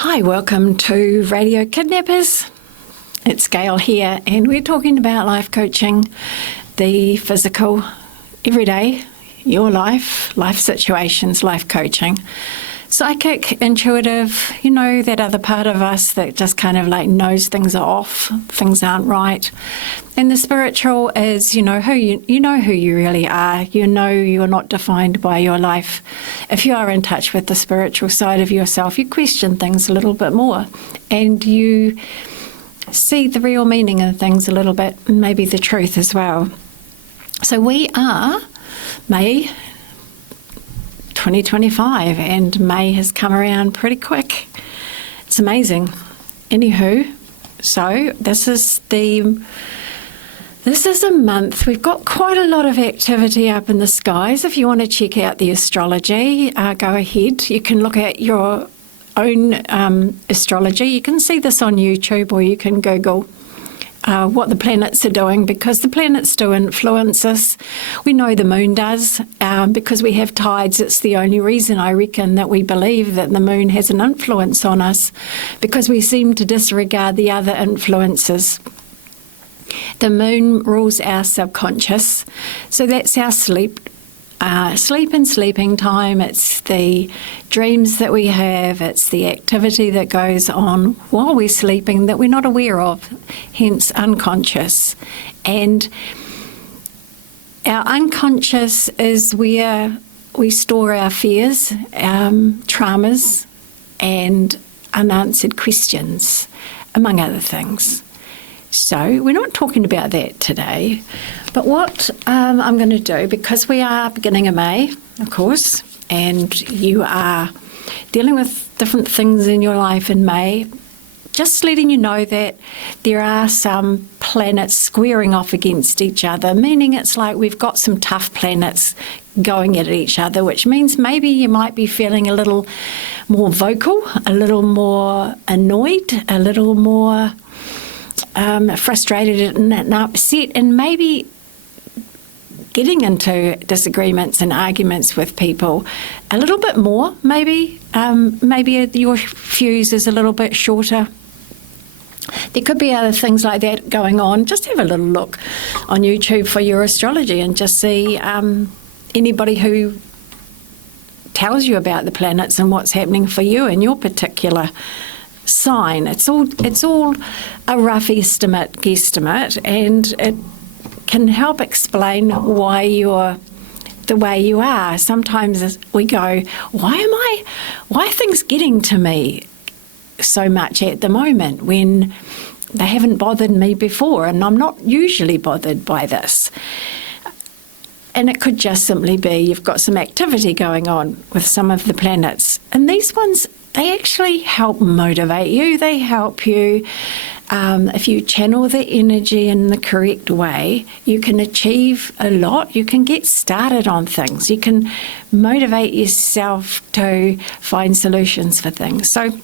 Hi, welcome to Radio Kidnappers. It's Gail here, and we're talking about life coaching, the physical, everyday, your life situations, life coaching. Psychic, intuitive, that other part of us that just kind of like knows things are off, things aren't right. And the spiritual is, who you really are. You're not defined by your life. If you are in touch with the spiritual side of yourself, you question things a little bit more, and you see the real meaning in things a little bit, and maybe the truth as well. So we are May 2025, and May has come around pretty quick. It's amazing. Anywho, so this is a month. We've got quite a lot of activity up in the skies. If you want to check out the astrology, go ahead. You can look at your own astrology. You can see this on YouTube, or you can Google what the planets are doing, because the planets do influence us. We know the moon does, because we have tides. It's the only reason, I reckon, that we believe that the moon has an influence on us, because we seem to disregard the other influences. The moon rules our subconscious, so that's our sleep and sleeping time. It's the dreams that we have. It's the activity that goes on while we're sleeping that we're not aware of, hence unconscious. And our unconscious is where we store our fears, traumas, and unanswered questions, among other things. So we're not talking about that today, but what I'm going to do, because we are beginning of May, of course, and you are dealing with different things in your life in May, just letting you know that there are some planets squaring off against each other, meaning it's like we've got some tough planets going at each other, which means maybe you might be feeling a little more vocal, a little more annoyed, a little more frustrated and upset, and maybe getting into disagreements and arguments with people a little bit more. Maybe your fuse is a little bit shorter. There could be other things like that going on. Just have a little look on YouTube for your astrology and just see anybody who tells you about the planets and what's happening for you in your particular sign. It's all a rough guesstimate, and it can help explain why you're the way you are. Sometimes we go, why are things getting to me so much at the moment when they haven't bothered me before, and I'm not usually bothered by this. And it could just simply be you've got some activity going on with some of the planets, and these ones, they actually help motivate you. They help you. If you channel the energy in the correct way, you can achieve a lot. You can get started on things. You can motivate yourself to find solutions for things. So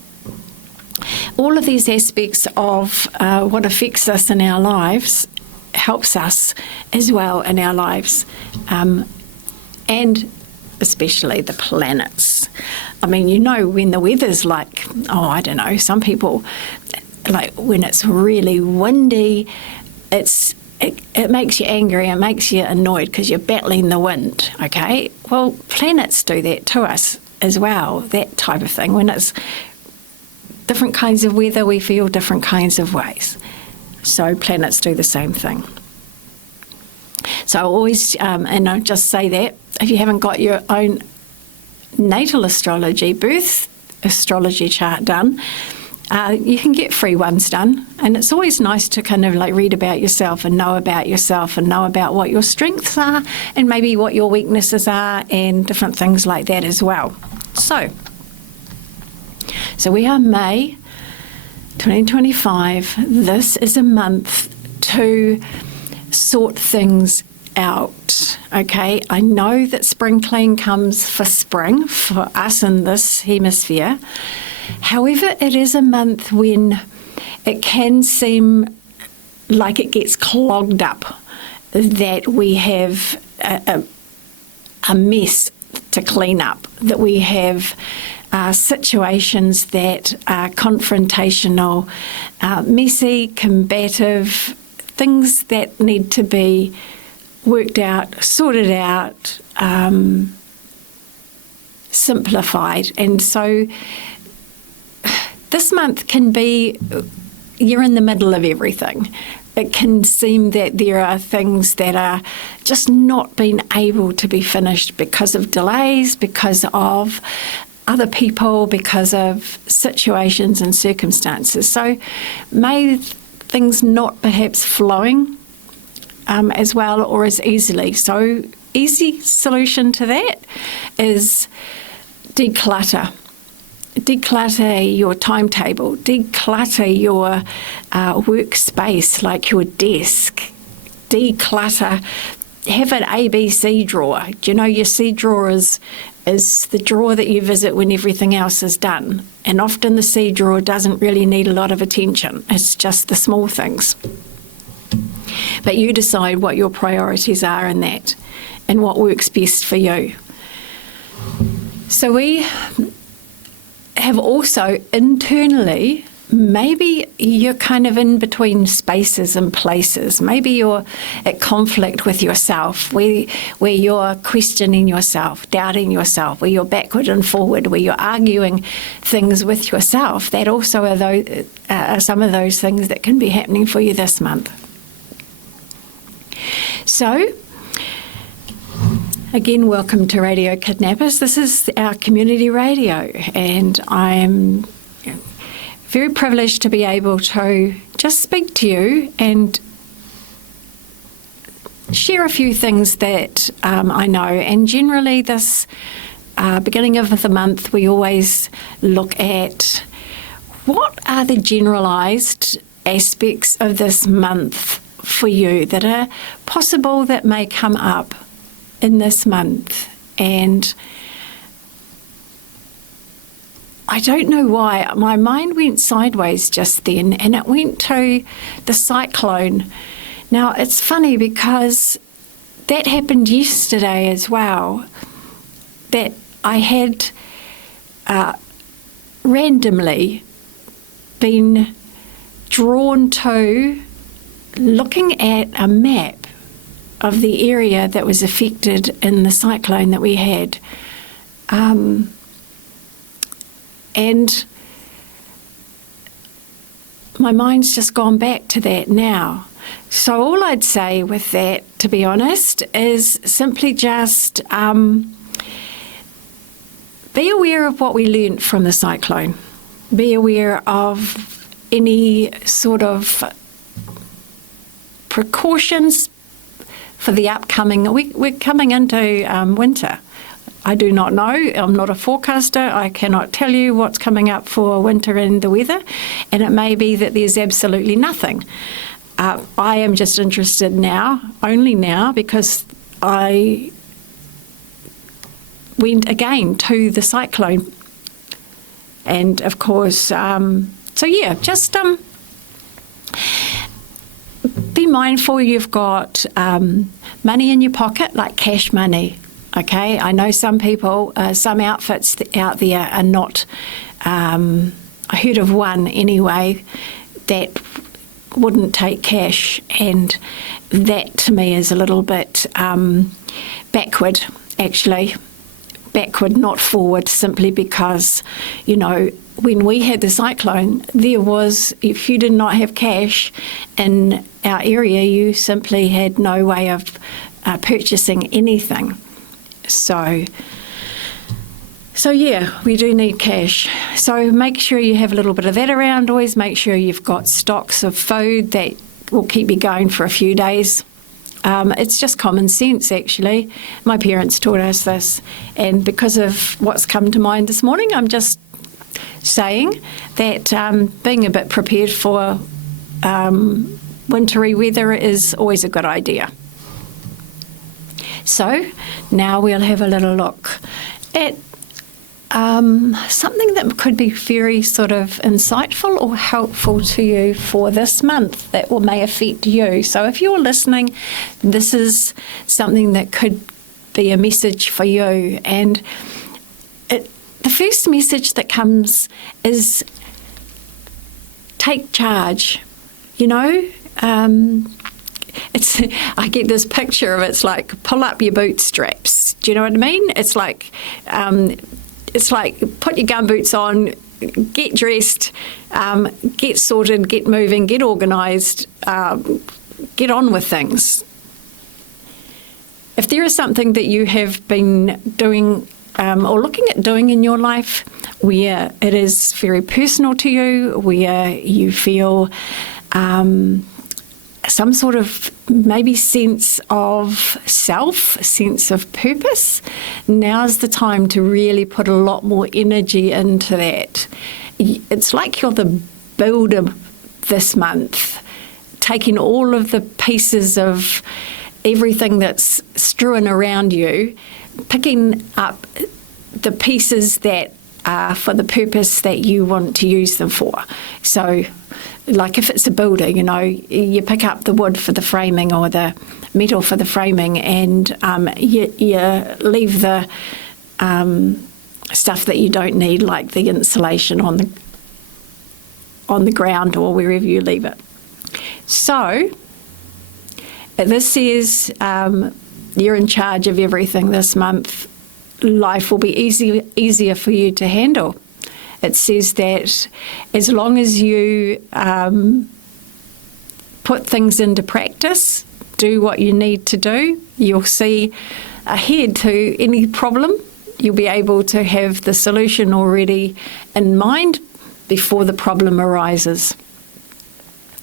all of these aspects of what affects us in our lives helps us as well in our lives, and especially the planets. I mean, when the weather's like, I don't know, some people, like when it's really windy, it makes you angry, it makes you annoyed because you're battling the wind, okay? Well, planets do that to us as well, that type of thing. When it's different kinds of weather, we feel different kinds of ways. So planets do the same thing. So I always, and I'll just say that, if you haven't got your own natal astrology, birth astrology chart done, you can get free ones done. And it's always nice to kind of like read about yourself and know about yourself and know about what your strengths are and maybe what your weaknesses are and different things like that as well. So we are May 2025. This is a month to sort things out, okay? I know that spring clean comes for spring for us in this hemisphere. However, it is a month when it can seem like it gets clogged up, that we have a mess to clean up, that we have situations that are confrontational, messy, combative, things that need to be worked out, sorted out, simplified. And so this month can be, you're in the middle of everything. It can seem that there are things that are just not being able to be finished because of delays, because of other people, because of situations and circumstances. So may things not perhaps flowing as well or as easily. So easy solution to that is declutter. Declutter your timetable, declutter your workspace, like your desk, declutter, have an ABC drawer. Do you know your C drawer is the drawer that you visit when everything else is done? And often the C drawer doesn't really need a lot of attention. It's just the small things. But you decide what your priorities are in that and what works best for you. So we have also internally, maybe you're kind of in between spaces and places. Maybe you're at conflict with yourself, where you're questioning yourself, doubting yourself, where you're backward and forward, where you're arguing things with yourself. That also are some of those things that can be happening for you this month. So, again, welcome to Radio Kidnappers. This is our community radio, and I'm very privileged to be able to just speak to you and share a few things that I know. And generally this beginning of the month, we always look at what are the generalised aspects of this month for you that are possible that may come up in this month. And I don't know why, my mind went sideways just then, and it went to the cyclone. Now, it's funny because that happened yesterday as well, that I had randomly been drawn to looking at a map of the area that was affected in the cyclone that we had. And my mind's just gone back to that now. So all I'd say with that, to be honest, is simply just be aware of what we learnt from the cyclone. Be aware of any sort of precautions for the upcoming. We're coming into winter. I do not know. I'm not a forecaster. I cannot tell you what's coming up for winter and the weather, and it may be that there's absolutely nothing. I am just interested now, only now, because I went again to the cyclone. And of course, so yeah, just be mindful you've got money in your pocket, like cash money. Okay, I know some people, some outfits out there are not, I heard of one anyway, that wouldn't take cash, and that to me is a little bit backward, actually. Backward, not forward, simply because, you know, when we had the cyclone, there was, if you did not have cash in our area, you simply had no way of purchasing anything. So yeah, we do need cash. So make sure you have a little bit of that around. Always make sure you've got stocks of food that will keep you going for a few days. It's just common sense, actually. My parents taught us this, and because of what's come to mind this morning, I'm just saying that being a bit prepared for wintry weather is always a good idea. So now we'll have a little look at something that could be very sort of insightful or helpful to you for this month that may affect you. So if you're listening, this is something that could be a message for you. And the first message that comes is take charge. You know, I get this picture of it's like pull up your bootstraps. Do you know what I mean? It's like put your gumboots on, get dressed, get sorted, get moving, get organised, get on with things. If there is something that you have been doing or looking at doing in your life where it is very personal to you, where you feel some sort of maybe sense of self, sense of purpose, now's the time to really put a lot more energy into that. It's like you're the builder this month, taking all of the pieces of everything that's strewn around you, picking up the pieces that are for the purpose that you want to use them for. So, like if it's a builder, you know, you pick up the wood for the framing or the metal for the framing, and you leave the stuff that you don't need, like the insulation on the ground or wherever you leave it. So this says you're in charge of everything this month. Life will be easier for you to handle. It says that as long as you put things into practice, do what you need to do, you'll see ahead to any problem. You'll be able to have the solution already in mind before the problem arises.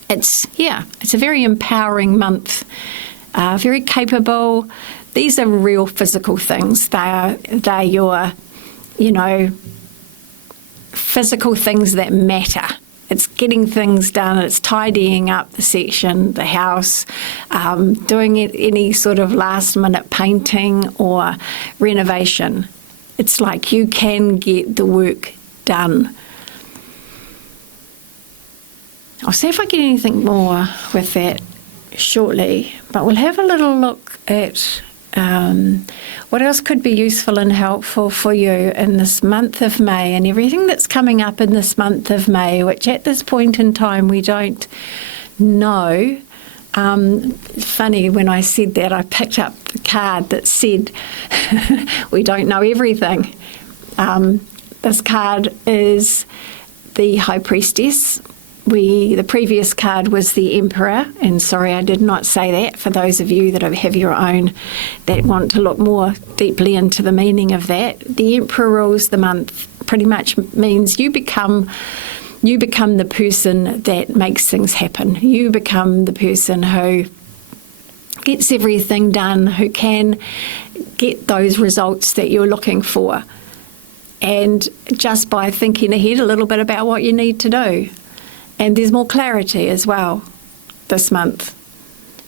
It's a very empowering month, very capable. These are real physical things. They're your, physical things that matter. It's getting things done. It's tidying up the section, the house, doing any sort of last-minute painting or renovation. It's like you can get the work done. I'll see if I get anything more with that shortly, but we'll have a little look at what else could be useful and helpful for you in this month of May and everything that's coming up in this month of May, which at this point in time we don't know. Funny, when I said that, I picked up the card that said we don't know everything. This card is the High Priestess. The previous card was the Emperor, and sorry I did not say that for those of you that have your own that want to look more deeply into the meaning of that. The Emperor rules the month, pretty much means you become the person that makes things happen. You become the person who gets everything done, who can get those results that you're looking for, and just by thinking ahead a little bit about what you need to do. And there's more clarity as well this month.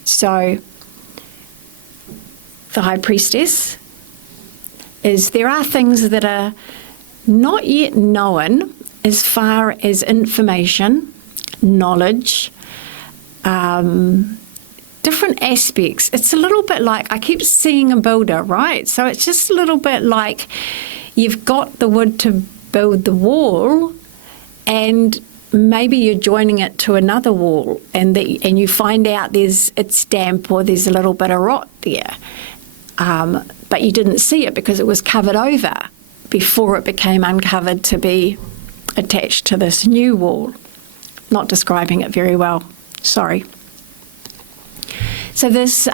So the High Priestess is there are things that are not yet known as far as information, knowledge, different aspects. It's a little bit like, I keep seeing a builder, right? So it's just a little bit like you've got the wood to build the wall, and maybe you're joining it to another wall, and you find out it's damp or there's a little bit of rot there, but you didn't see it because it was covered over before it became uncovered to be attached to this new wall. Not describing it very well, sorry. So this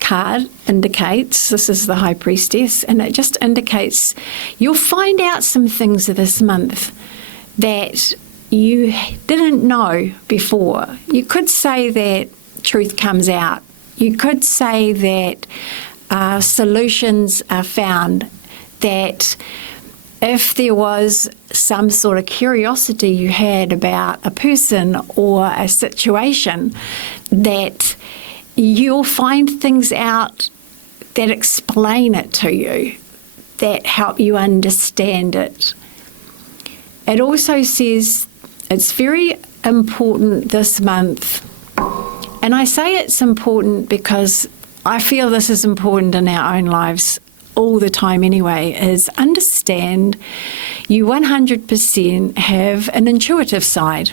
card indicates, this is the High Priestess, and it just indicates you'll find out some things this month that you didn't know before. You could say that truth comes out. You could say that solutions are found, that if there was some sort of curiosity you had about a person or a situation, that you'll find things out that explain it to you, that help you understand it. It also says it's very important this month, and I say it's important because I feel this is important in our own lives all the time anyway, is understand you 100% have an intuitive side.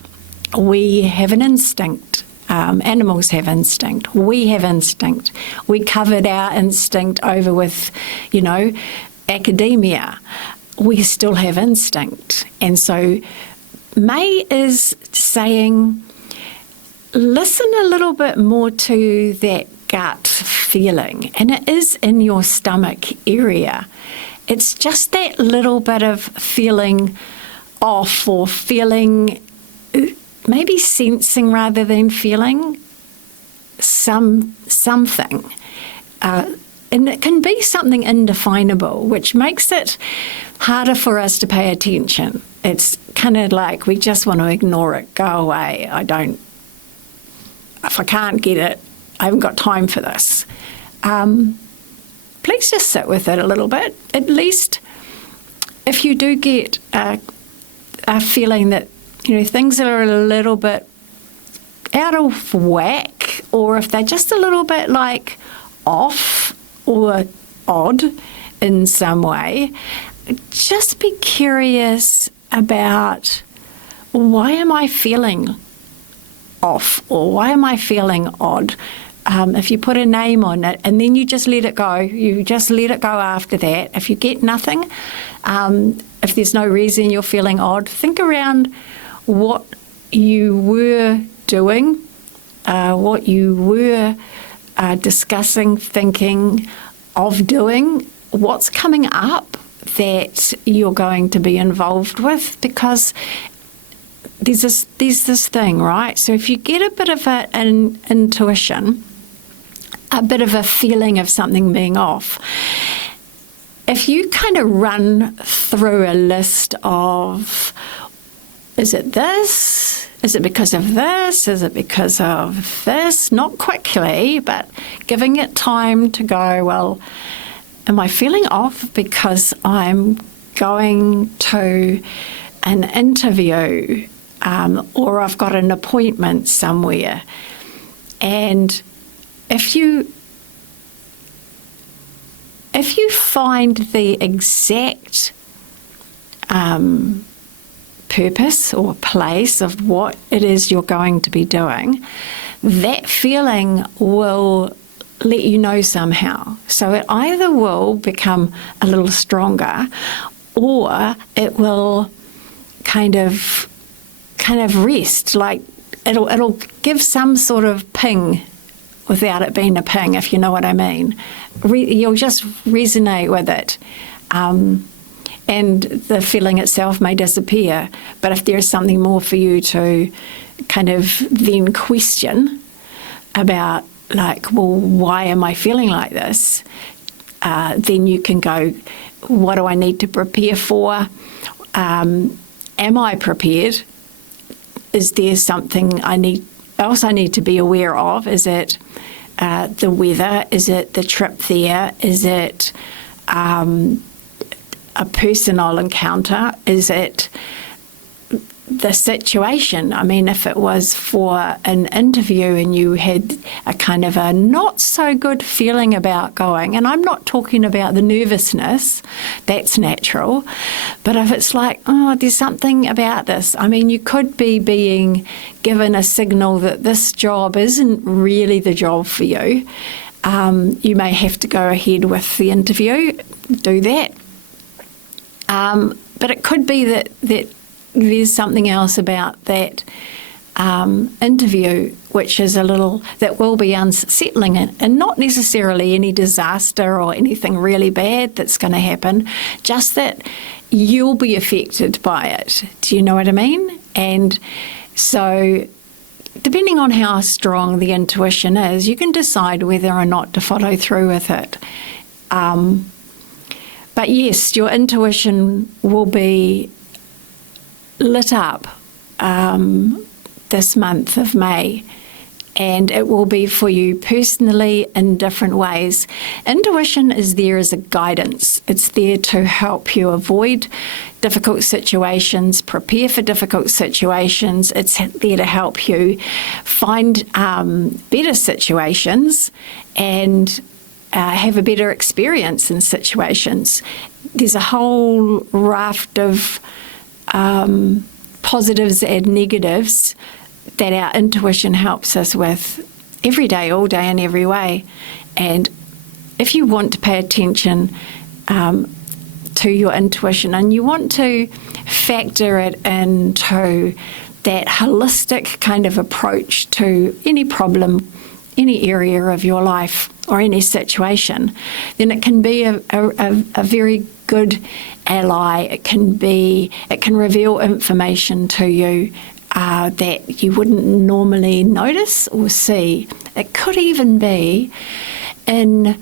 We have an instinct. Animals have instinct. We have instinct. We covered our instinct over with, academia. We still have instinct. And so May is saying, listen a little bit more to that gut feeling. And it is in your stomach area. It's just that little bit of feeling off, or feeling, maybe sensing rather than feeling something. And it can be something indefinable, which makes it harder for us to pay attention. It's kind of like we just want to ignore it, go away. If I can't get it, I haven't got time for this. Please just sit with it a little bit. At least if you do get a feeling that, things are a little bit out of whack, or if they're just a little bit like off or odd in some way, just be curious about, why am I feeling off, or why am I feeling odd? If you put a name on it and then you just let it go, after that. If you get nothing, if there's no reason you're feeling odd, think around what you were doing, what you were discussing, thinking of doing, what's coming up that you're going to be involved with, because there's this thing, right? So if you get a bit of an intuition, a bit of a feeling of something being off, if you kind of run through a list of, is it this? Is it because of this? Is it because of this? Not quickly, but giving it time to go, well, am I feeling off because I'm going to an interview, or I've got an appointment somewhere? And if you find the exact purpose or place of what it is you're going to be doing, that feeling will let you know somehow. So it either will become a little stronger, or it will kind of rest, like it'll give some sort of ping without it being a ping, if you know what I mean. You'll just resonate with it. And the feeling itself may disappear. But if there's something more for you to kind of then question about, like, well, why am I feeling like this? Then you can go, what do I need to prepare for? Am I prepared? Is there something else I need to be aware of? Is it the weather? Is it the trip there? Is it a person I'll encounter? Is it the situation? I mean, if it was for an interview and you had a kind of a not so good feeling about going, and I'm not talking about the nervousness, that's natural, but if it's like, oh, there's something about this, I mean, you could be being given a signal that this job isn't really the job for you. You may have to go ahead with the interview, do that. But it could be that there's something else about that interview which is that will be unsettling, and not necessarily any disaster or anything really bad that's going to happen, just that you'll be affected by it. Do you know what I mean? And so depending on how strong the intuition is, you can decide whether or not to follow through with it. But yes, your intuition will be lit up this month of May, and it will be for you personally in different ways. Intuition is there as a guidance. It's there to help you avoid difficult situations, prepare for difficult situations. It's there to help you find better situations, and have a better experience in situations. There's a whole raft of positives and negatives that our intuition helps us with every day, all day, in every way. And if you want to pay attention to your intuition and you want to factor it into that holistic kind of approach to any problem, any area of your life or any situation, then it can be a very good ally. It can reveal information to you that you wouldn't normally notice or see. It could even be in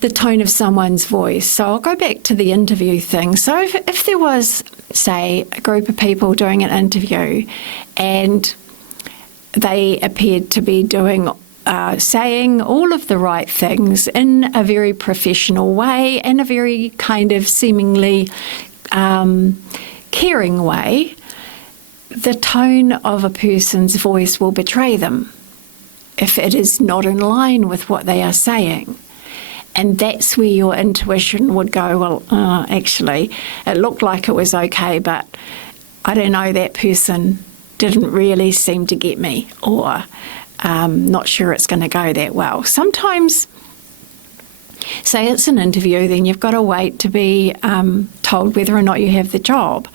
the tone of someone's voice. So I'll go back to the interview thing. So if there was, say, a group of people doing an interview and they appeared to be saying all of the right things in a very professional way and a very kind of seemingly caring way, the tone of a person's voice will betray them if it is not in line with what they are saying. And that's where your intuition would go, well, actually, it looked like it was okay, but I don't know, that person didn't really seem to get me, or not sure it's going to go that well. Sometimes, say it's an interview, then you've got to wait to be told whether or not you have the job.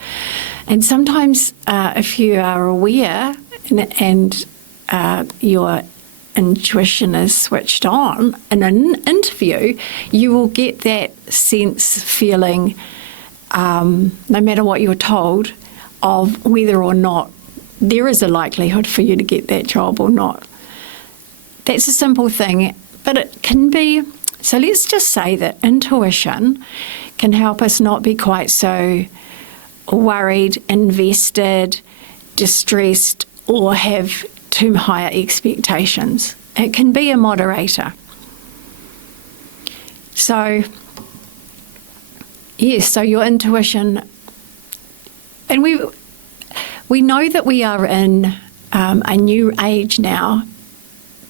And sometimes if you are aware and your intuition is switched on in an interview, you will get that sense feeling, no matter what you're told, of whether or not there is a likelihood for you to get that job or not. That's a simple thing, but it can be. So let's just say that intuition can help us not be quite so worried, invested, distressed, or have too higher expectations. It can be a moderator. So, yes, so your intuition, and we know that we are in a new age now.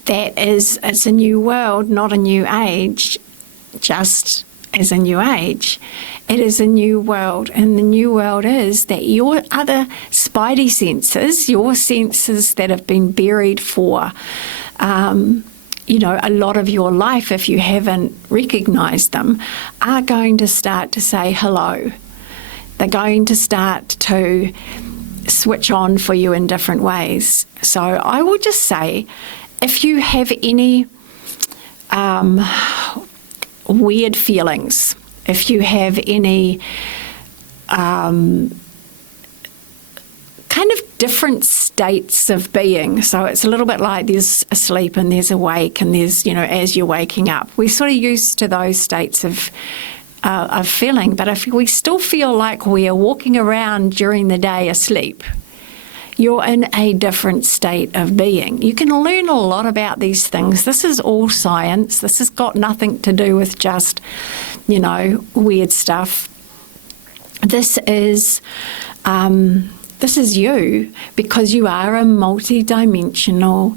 It's a new world, not a new age, just as a new age. It is a new world, and the new world is that your other spidey senses, your senses that have been buried for, a lot of your life, if you haven't recognised them, are going to start to say hello. They're going to start to switch on for you in different ways. So I will just say, if you have any weird feelings, if you have any kind of different states of being, so it's a little bit like there's asleep and there's awake and there's, as you're waking up. We're sort of used to those states of feeling, but if we still feel like we are walking around during the day asleep, you're in a different state of being. You can learn a lot about these things. This is all science. This has got nothing to do with just, weird stuff. This is you, because you are a multi-dimensional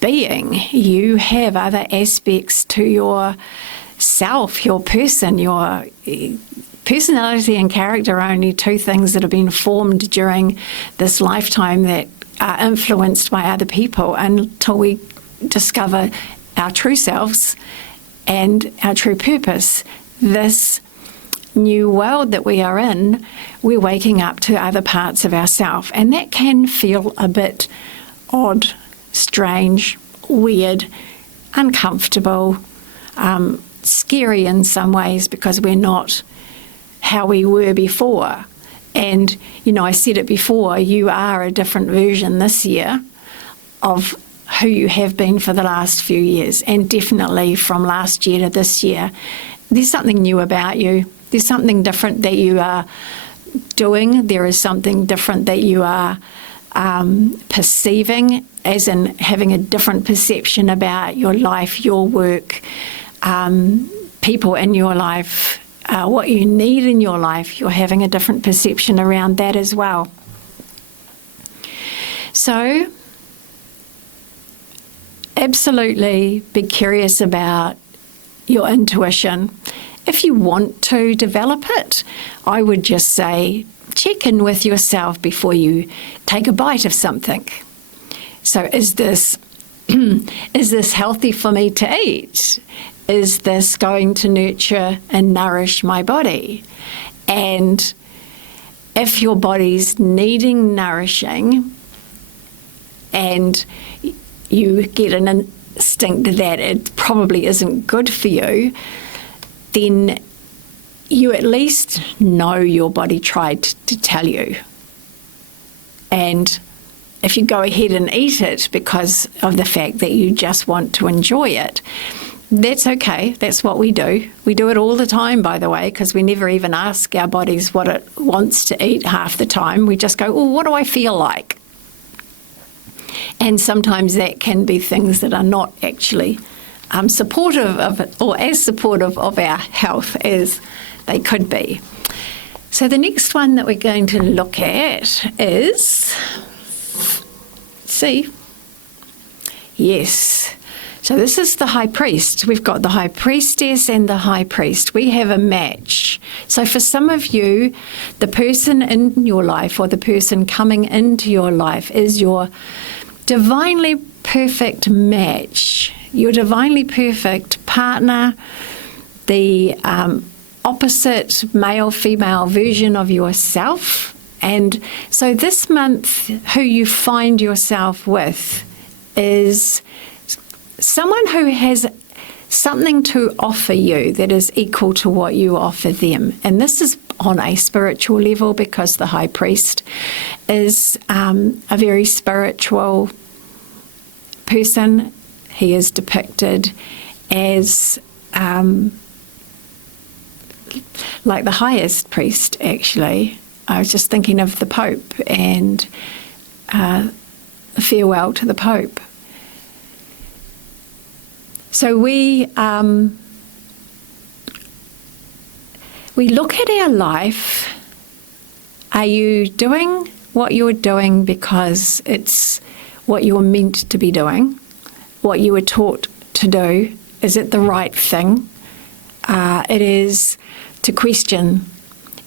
being. You have other aspects to yourself, your person, your personality and character are only two things that have been formed during this lifetime that are influenced by other people until we discover our true selves and our true purpose. This new world that we are in, we're waking up to other parts of ourselves, and that can feel a bit odd, strange, weird, uncomfortable, scary in some ways, because we're not how we were before. And, I said it before, you are a different version this year of who you have been for the last few years, and definitely from last year to this year. There's something new about you. There's something different that you are doing. There is something different that you are perceiving, as in having a different perception about your life, your work, people in your life, what you need in your life. You're having a different perception around that as well. So, absolutely be curious about your intuition. If you want to develop it, I would just say check in with yourself before you take a bite of something. So is this healthy for me to eat? Is this going to nurture and nourish my body? And if your body's needing nourishing and you get an instinct that it probably isn't good for you, then you at least know your body tried to tell you. And if you go ahead and eat it because of the fact that you just want to enjoy it, that's okay. That's what we do. We do it all the time, by the way, because we never even ask our bodies what it wants to eat half the time. We just go, well, what do I feel like? And sometimes that can be things that are not actually supportive of it, or as supportive of our health as they could be. So the next one that we're going to look at is, see, yes. So this is the high priest. We've got the high priestess and the high priest. We have a match. So for some of you, the person in your life or the person coming into your life is your divinely perfect match, your divinely perfect partner, the opposite male-female version of yourself. And so this month, who you find yourself with is someone who has something to offer you that is equal to what you offer them. And this is on a spiritual level because the high priest is a very spiritual person. He is depicted as like the highest priest, actually. I was just thinking of the Pope and farewell to the Pope. So we look at our life. Are you doing what you're doing because it's what you're meant to be doing, what you were taught to do? Is it the right thing? It is to question,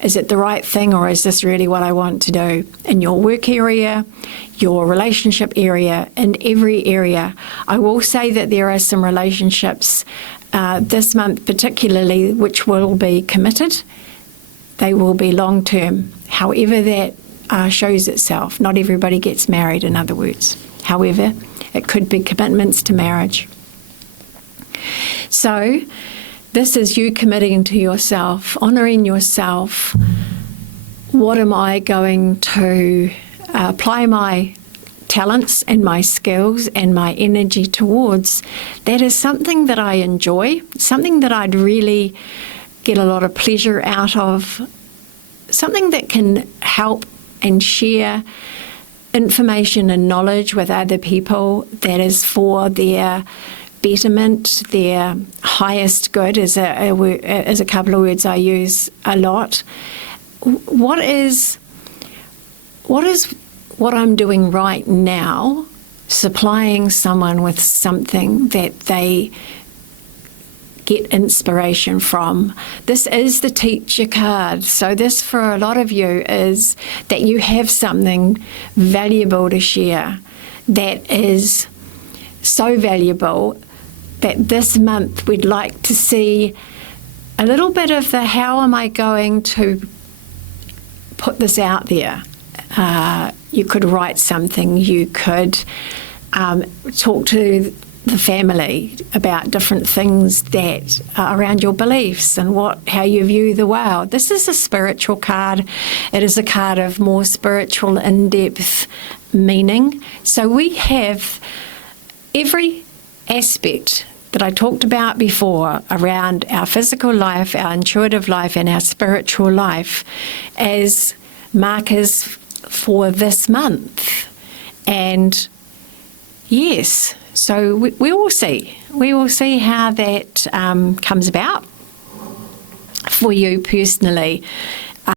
is it the right thing, or is this really what I want to do? In your work area, your relationship area, in every area. I will say that there are some relationships this month particularly which will be committed. They will be long-term. However that shows itself. Not everybody gets married, in other words. However, it could be commitments to marriage. So this is you committing to yourself, honouring yourself. What am I going to apply my talents and my skills and my energy towards? That is something that I enjoy, something that I'd really get a lot of pleasure out of, something that can help and share information and knowledge with other people that is for their betterment, their highest good is a couple of words I use a lot. What is what I'm doing right now supplying someone with something that they get inspiration from? This is the teacher card. So this, for a lot of you, is that you have something valuable to share that is so valuable that this month we'd like to see a little bit of the how am I going to put this out there. You could write something, you could talk to the family about different things that are around your beliefs and how you view the world. This is a spiritual card. It is a card of more spiritual, in-depth meaning. So we have every aspect that I talked about before around our physical life, our intuitive life, and our spiritual life as markers for this month. And yes, so we will see. We will see how that comes about for you personally.